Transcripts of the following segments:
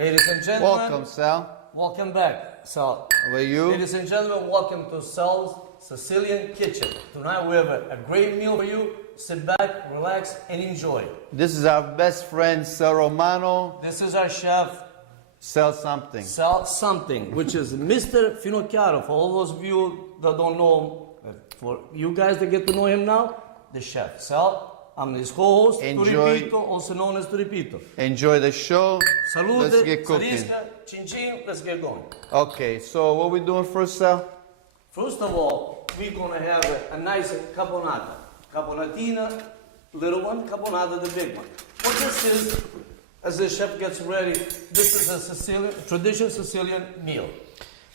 Ladies and gentlemen, Welcome, Sal. welcome back, Sal. How are you? Ladies and gentlemen, welcome to Sal's Sicilian Kitchen. Tonight we have a great meal for you. Sit back, relax, and enjoy. This is our best friend, Sal Romano. This is our chef, Sal something. Sal something, which is Mr. Finocchiaro. For all those of you that don't know him, for you guys that get to know him now, the chef. Sal, I'm his co-host, Turipito, also known as Turipito. Enjoy the show. Salute, Let's get cooking. Sarisca, Chin Chin, let's get going. Okay, so what we doing first, Sal? First of all, we're going to have a nice caponata. Caponatina, little one, caponata, the big one. What this is, as the chef gets ready, this is a traditional Sicilian meal.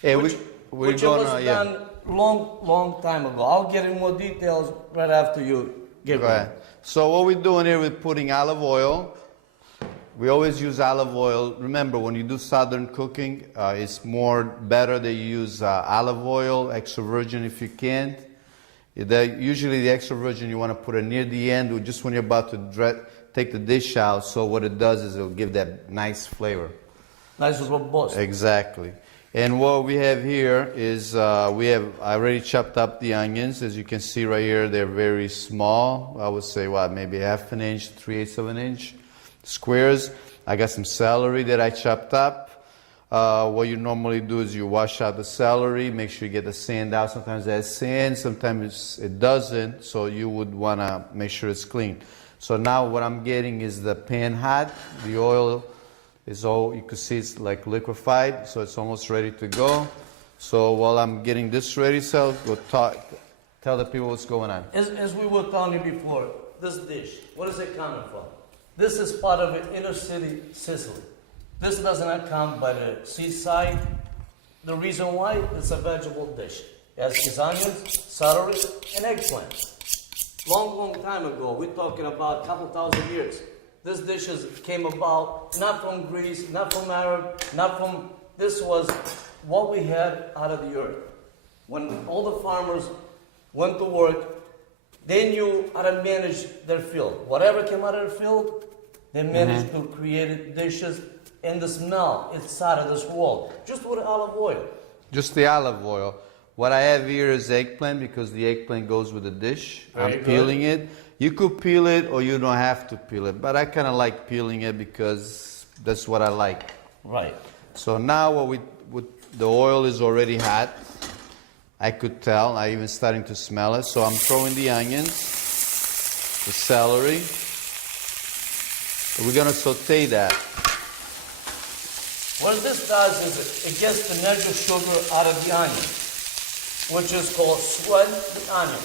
Hey, which was done long time ago. I'll get in more details right after you get ready. So what we're doing here, we're putting olive oil. We always use olive oil. Remember, when you do southern cooking, it's better that you use olive oil, extra virgin if you can't. Usually the extra virgin you want to put it near the end, or just when you're about to take the dish out. So what it does is it'll give that nice flavor. Nice robust. Exactly. And what we have here is I already chopped up the onions. As you can see right here, they're very small. I would say, maybe half an inch, 3/8 of an inch squares. I got some celery that I chopped up. What you normally do is you wash out the celery, make sure you get the sand out. Sometimes it has sand, sometimes it doesn't, so you would want to make sure it's clean. So now what I'm getting is the pan hot. The oil is all, you can see it's like liquefied, so it's almost ready to go. So while I'm getting this ready, Sal, we'll tell the people what's going on. As we were telling you before, this dish, what is it coming from? This is part of an inner city Sicily. This does not come by the seaside. The reason why, it's a vegetable dish. It has onions, celery, and eggplant. Long time ago, we're talking about a couple thousand years. This dish came about not from Greece, not from Arab, this was what we had out of the earth. When all the farmers went to work, they knew how to manage their field. Whatever came out of their field, they managed to create dishes, and the smell, it's out of this world. Just with olive oil. Just the olive oil. What I have here is eggplant, because the eggplant goes with the dish. I'm peeling it. You could peel it or you don't have to peel it, but I kind of like peeling it because that's what I like. Right. So now the oil is already hot. I could tell, I'm even starting to smell it. So I'm throwing the onions, the celery. We're going to saute that. What this does is it gets the natural sugar out of the onion, which is called sweat the onion.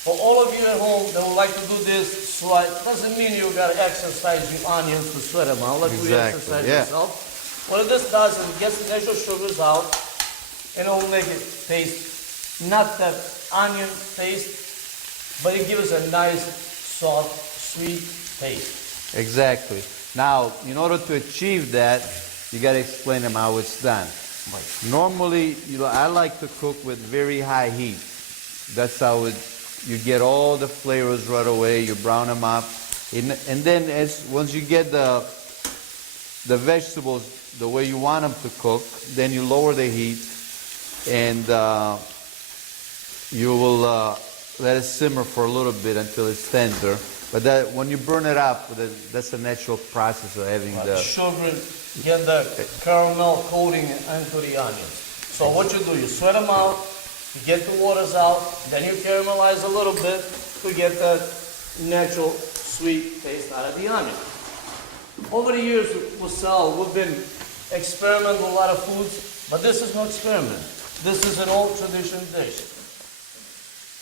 For all of you at home that would like to do this, sweat, doesn't mean you got to exercise your onions to sweat them out. Let you exercise yourself. What this does is it gets the natural sugars out, and it will make it taste, not that onion taste, but it gives a nice, soft, sweet taste. Exactly. Now, in order to achieve that, you got to explain them how it's done. Right. Normally, I like to cook with very high heat. That's how you get all the flavors right away. You brown them up, and then once you get the vegetables the way you want them to cook, then you lower the heat, and you will let it simmer for a little bit until it's tender. But when you burn it up, that's a natural process of having the sugar, get the caramel coating into the onions. So what you do, you sweat them out, you get the waters out, then you caramelize a little bit to get that natural sweet taste out of the onion. Over the years with Sal, we've been experimenting with a lot of foods, but this is no experiment. This is an old tradition dish.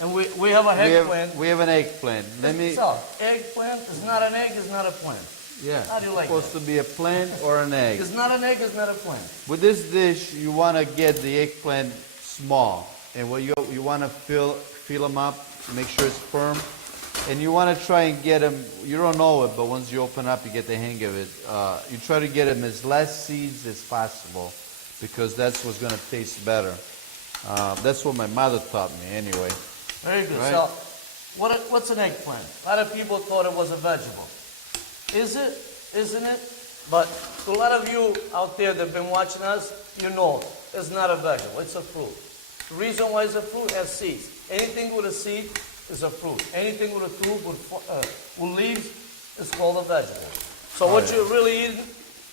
And we have an eggplant. We have an eggplant. Eggplant is not an egg, it's not a plant. Yeah. How do you like supposed to be a plant or an egg. It's not an egg, it's not a plant. With this dish, you want to get the eggplant small. And what you want to fill them up, make sure it's firm. And you want to try and get them, you don't know it, but once you open up, you get the hang of it. You try to get them as less seeds as possible, because that's what's going to taste better. That's what my mother taught me anyway. Very good. Right? So, what's an eggplant? A lot of people thought it was a vegetable. Is it? Isn't it? But to a lot of you out there that have been watching us, you know it's not a vegetable, it's a fruit. The reason why it's a fruit, it has seeds. Anything with a seed is a fruit. Anything with a tube with leaves is called a vegetable. So what you're really eating,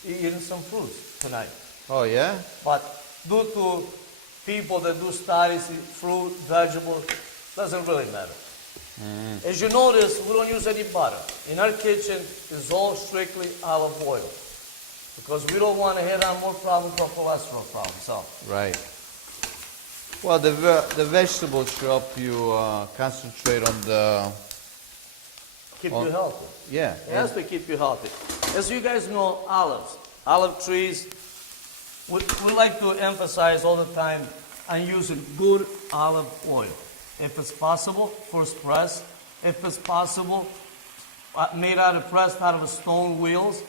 you're eating some fruits tonight. Oh, yeah? But due to people that do studies, fruit, vegetables, doesn't really matter. As you notice, we don't use any butter. In our kitchen, it's all strictly olive oil. Because we don't want to head on more problems or cholesterol problems. So. Right. Well, the vegetables should help you concentrate on the... Keep you healthy. Yeah. It has to keep you healthy. As you guys know, olive trees, we like to emphasize all the time on using good olive oil. If it's possible, first press. If it's possible, pressed out of stone wheels.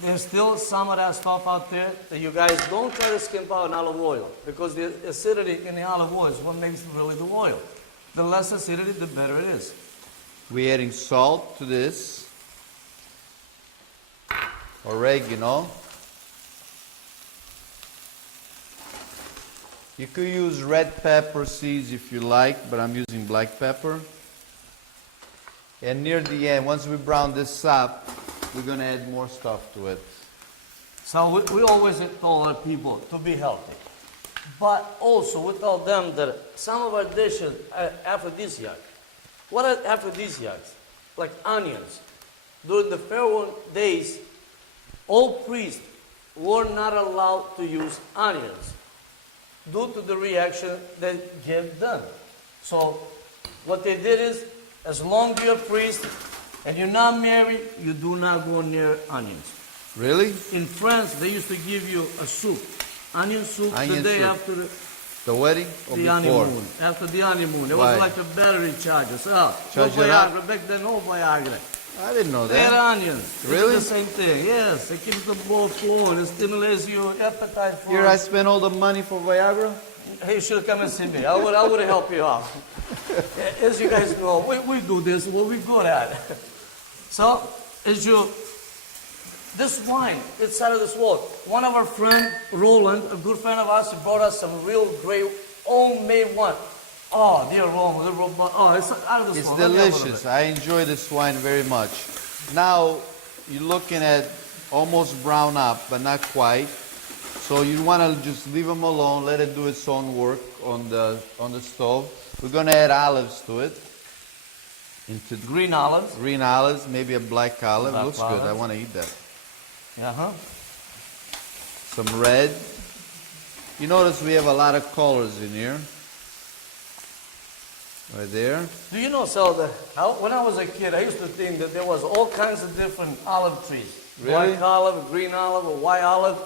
There's still some of that stuff out there that you guys don't try to skimp out in olive oil, because the acidity in the olive oil is what makes really the oil. The less acidity, the better it is. We're adding salt to this. Oregano. You could use red pepper seeds if you like, but I'm using black pepper. And near the end, once we brown this up, we're going to add more stuff to it. So we always tell our people to be healthy. But also we tell them that some of our dishes are aphrodisiac. What are aphrodisiacs? Like onions. During the Pharaoh days, all priests were not allowed to use onions due to the reaction that gave them. So what they did is, as long as you're a priest and you're not married, you do not go near onions. Really? In France, they used to give you a soup, onion soup, the day after the wedding or the before? honeymoon. After the honeymoon. It Why? was like a battery charger. So, no Charge it up? Viagra. Back then, no Viagra. I didn't know They had that. onions. They Really? do the same thing. Yes, it keeps the blood flowing. It stimulates your appetite for Here I spent all the money for Viagra? Hey, you should come and see me. I would help you out. As you guys know, we do this, what we're good at. So, this wine, it's out of this world. One of our friends, Roland, a good friend of ours, brought us some real great homemade wine. Oh, dear Roland, it's out of this It's world. Let me have a little delicious. bit. I enjoy this wine very much. Now, you're looking at almost brown up, but not quite. So you want to just leave them alone, let it do its own work on the stove. We're going to add olives to it. Into Green olives. green olives, maybe a black olive. Black Looks good. I olives. want to eat that. Uh-huh. Some red. You notice we have a lot of colors in here. Right there. Do you know, Sal, that when I was a kid, I used to think that there was all kinds of different olive trees. Really? Black olive, green olive, or white olive.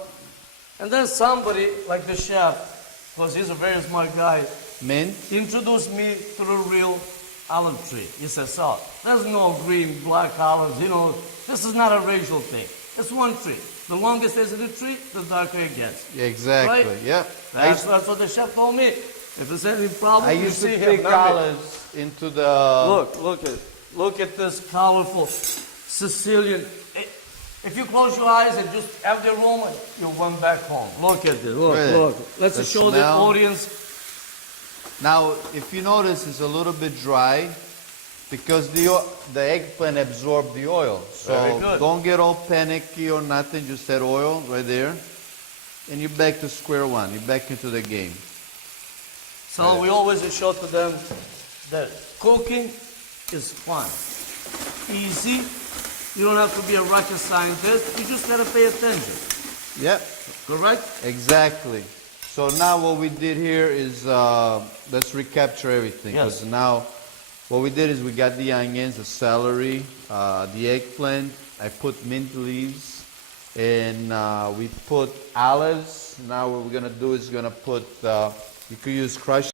And then somebody, like the chef, because he's a very smart guy, Mint. introduced me to the real olive tree. He said, Sal, there's no green, black olives. You know, this is not a racial thing. It's one tree. The longest is in the tree, the darker it gets. Yeah, exactly. Right? Yep. That's what the chef told me. If there's any problem, I you used to see him. pick olives into the... Look at this colorful Sicilian. If you close your eyes and just have the aroma, you went back home. Look at this. Really? Look. Let's The show the smell. audience. Now, if you notice, it's a little bit dry because the eggplant absorbed the oil. Very So good. don't get all panicky or nothing. Just add oil right there. And you're back to square one. You're back into the game. So we always show to them that cooking is fun, easy. You don't have to be a rocket scientist. You just gotta pay attention. Yep. Correct? Exactly. So now what we did here is, let's recapture everything. Yes. Because now what we did is we got the onions, the celery, the eggplant. I put mint leaves. And we put olives. Now what we're going to do is going to put, you could use crushed